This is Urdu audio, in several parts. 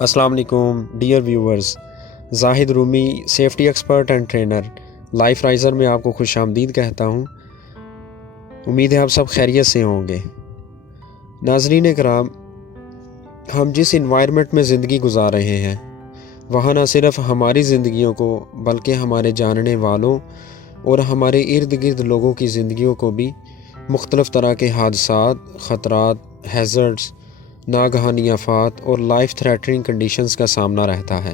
السلام علیکم dear viewers, Zahid Rumi safety expert and trainer life Riser میں آپ کو خوش آمدید کہتا ہوں۔ امید ہے آپ سب خیریت سے ہوں گے۔ ناظرین کرام، ہم جس انوائرمنٹ میں زندگی گزار رہے ہیں وہاں نہ صرف ہماری زندگیوں کو بلکہ ہمارے جاننے والوں اور ہمارے ارد گرد لوگوں کی زندگیوں کو بھی مختلف طرح کے حادثات، خطرات، ہیزرڈز، ناگہانی آفات اور لائف تھریٹننگ کنڈیشنز کا سامنا رہتا ہے۔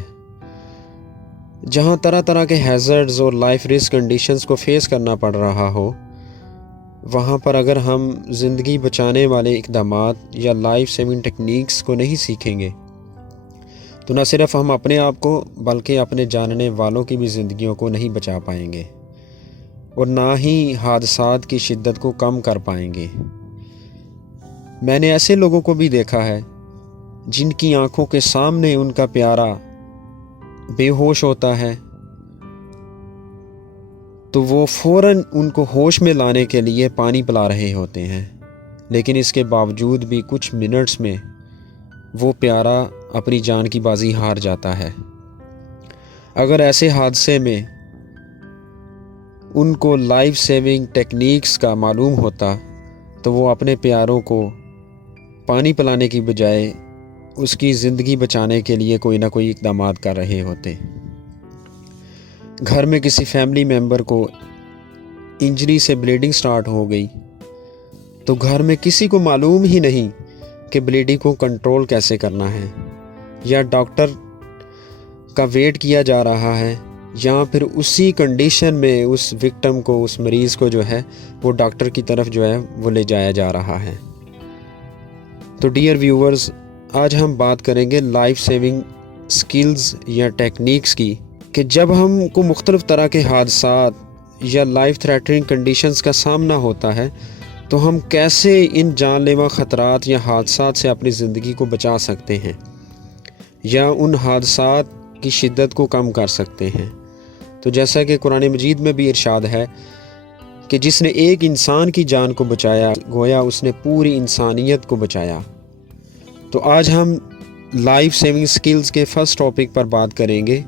جہاں طرح طرح کے ہیزرڈز اور لائف رسک کنڈیشنز کو فیس کرنا پڑ رہا ہو، وہاں پر اگر ہم زندگی بچانے والے اقدامات یا لائف سیونگ ٹیکنیکس کو نہیں سیکھیں گے تو نہ صرف ہم اپنے آپ کو بلکہ اپنے جاننے والوں کی بھی زندگیوں کو نہیں بچا پائیں گے اور نہ ہی حادثات کی شدت کو کم کر پائیں گے۔ میں نے ایسے لوگوں کو بھی دیکھا ہے جن کی آنکھوں کے سامنے ان کا پیارا بے ہوش ہوتا ہے تو وہ فوراً ان کو ہوش میں لانے کے لیے پانی پلا رہے ہوتے ہیں، لیکن اس کے باوجود بھی کچھ منٹس میں وہ پیارا اپنی جان کی بازی ہار جاتا ہے۔ اگر ایسے حادثے میں ان کو لائف سیونگ ٹیکنیکس کا معلوم ہوتا تو وہ اپنے پیاروں کو پانی پلانے کی بجائے اس کی زندگی بچانے کے لیے کوئی نہ کوئی اقدامات کر رہے ہوتے۔ گھر میں کسی فیملی ممبر کو انجری سے بلیڈنگ سٹارٹ ہو گئی تو گھر میں کسی کو معلوم ہی نہیں کہ بلیڈنگ کو کنٹرول کیسے کرنا ہے، یا ڈاکٹر کا ویٹ کیا جا رہا ہے، یا پھر اسی کنڈیشن میں اس وکٹم کو، اس مریض کو جو ہے وہ ڈاکٹر کی طرف جو ہے وہ لے جایا جا رہا ہے۔ تو ڈیئر ویورز، آج ہم بات کریں گے لائف سیونگ سکلز یا ٹیکنیکس کی، کہ جب ہم کو مختلف طرح کے حادثات یا لائف تھریٹننگ کنڈیشنز کا سامنا ہوتا ہے تو ہم کیسے ان جان لیوا خطرات یا حادثات سے اپنی زندگی کو بچا سکتے ہیں یا ان حادثات کی شدت کو کم کر سکتے ہیں۔ تو جیسا کہ قرآن مجید میں بھی ارشاد ہے کہ جس نے ایک انسان کی جان کو بچایا گویا اس نے پوری انسانیت کو بچایا۔ تو آج ہم لائف سیونگ سکلز کے فرسٹ ٹاپک پر بات کریں گے،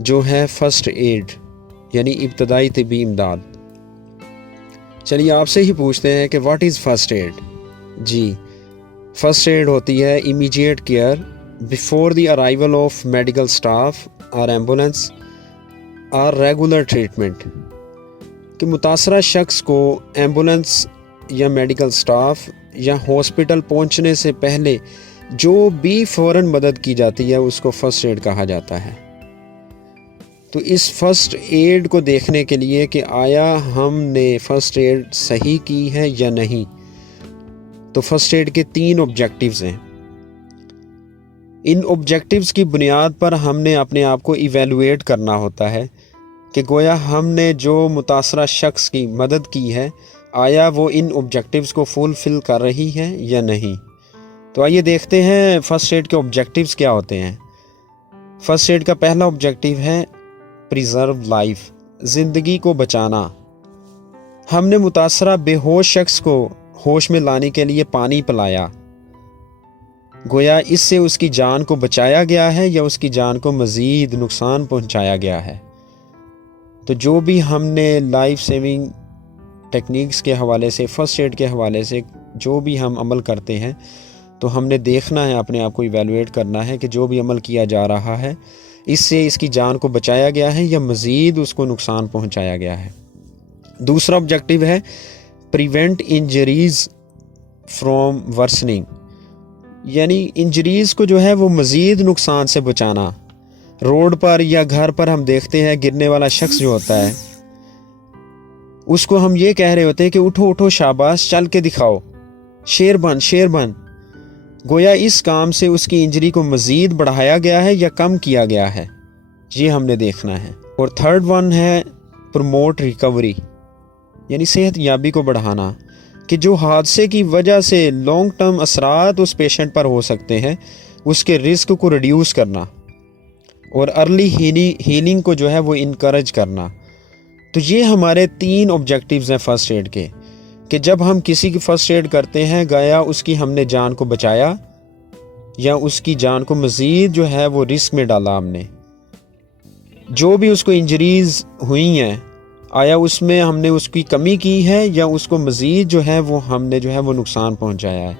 جو ہے فرسٹ ایڈ یعنی ابتدائی طبی امداد۔ چلیے آپ سے ہی پوچھتے ہیں کہ واٹ از فرسٹ ایڈ؟ جی، فرسٹ ایڈ ہوتی ہے immediate care before the arrival of medical staff اور ایمبولینس اور ریگولر ٹریٹمنٹ، کہ متاثرہ شخص کو ایمبولینس یا میڈیکل سٹاف یا ہاسپٹل پہنچنے سے پہلے جو بھی فوراً مدد کی جاتی ہے اس کو فرسٹ ایڈ کہا جاتا ہے۔ تو اس فرسٹ ایڈ کو دیکھنے کے لیے کہ آیا ہم نے فرسٹ ایڈ صحیح کی ہے یا نہیں، تو فرسٹ ایڈ کے 3 آبجیکٹیوز ہیں۔ ان آبجیکٹیوز کی بنیاد پر ہم نے اپنے آپ کو ایویلویٹ کرنا ہوتا ہے کہ گویا ہم نے جو متاثرہ شخص کی مدد کی ہے آیا وہ ان آبجیکٹیوز کو فلفل کر رہی ہے یا نہیں۔ تو آئیے دیکھتے ہیں فرسٹ ایڈ کے آبجیکٹیوز کیا ہوتے ہیں۔ فرسٹ ایڈ کا پہلا آبجیکٹیو ہے پریزرو لائف، زندگی کو بچانا۔ ہم نے متاثرہ بے ہوش شخص کو ہوش میں لانے کے لیے پانی پلایا، گویا اس سے اس کی جان کو بچایا گیا ہے یا اس کی جان کو مزید نقصان پہنچایا گیا ہے۔ تو جو بھی ہم نے لائف سیونگ ٹیکنیکس کے حوالے سے، فرسٹ ایڈ کے حوالے سے جو بھی ہم عمل کرتے ہیں تو ہم نے دیکھنا ہے، اپنے آپ کو ایویلویٹ کرنا ہے کہ جو بھی عمل کیا جا رہا ہے اس سے اس کی جان کو بچایا گیا ہے یا مزید اس کو نقصان پہنچایا گیا ہے۔ دوسرا آبجیکٹیو ہے پریونٹ انجریز فرام ورسننگ، یعنی انجریز کو جو ہے وہ مزید نقصان سے بچانا۔ روڈ پر یا گھر پر ہم دیکھتے ہیں گرنے والا شخص جو ہوتا ہے اس کو ہم یہ کہہ رہے ہوتے ہیں کہ اٹھو اٹھو شاباش، چل کے دکھاؤ، شیر بن شیر بن۔ گویا اس کام سے اس کی انجری کو مزید بڑھایا گیا ہے یا کم کیا گیا ہے، یہ ہم نے دیکھنا ہے۔ اور تھرڈ ون ہے پروموٹ ریکوری، یعنی صحت یابی کو بڑھانا، کہ جو حادثے کی وجہ سے لانگ ٹرم اثرات اس پیشنٹ پر ہو سکتے ہیں اس کے رسک کو ریڈیوس کرنا، اور ارلی ہیلنگ کو جو ہے وہ انکریج کرنا۔ تو یہ ہمارے 3 آبجیکٹیوز ہیں فرسٹ ایڈ کے، کہ جب ہم کسی کی فرسٹ ایڈ کرتے ہیں گویا اس کی ہم نے جان کو بچایا یا اس کی جان کو مزید جو ہے وہ رسک میں ڈالا ہم نے؟ جو بھی اس کو انجریز ہوئی ہیں، آیا اس میں ہم نے اس کی کمی کی ہے یا اس کو مزید جو ہے وہ ہم نے جو ہے وہ نقصان پہنچایا ہے؟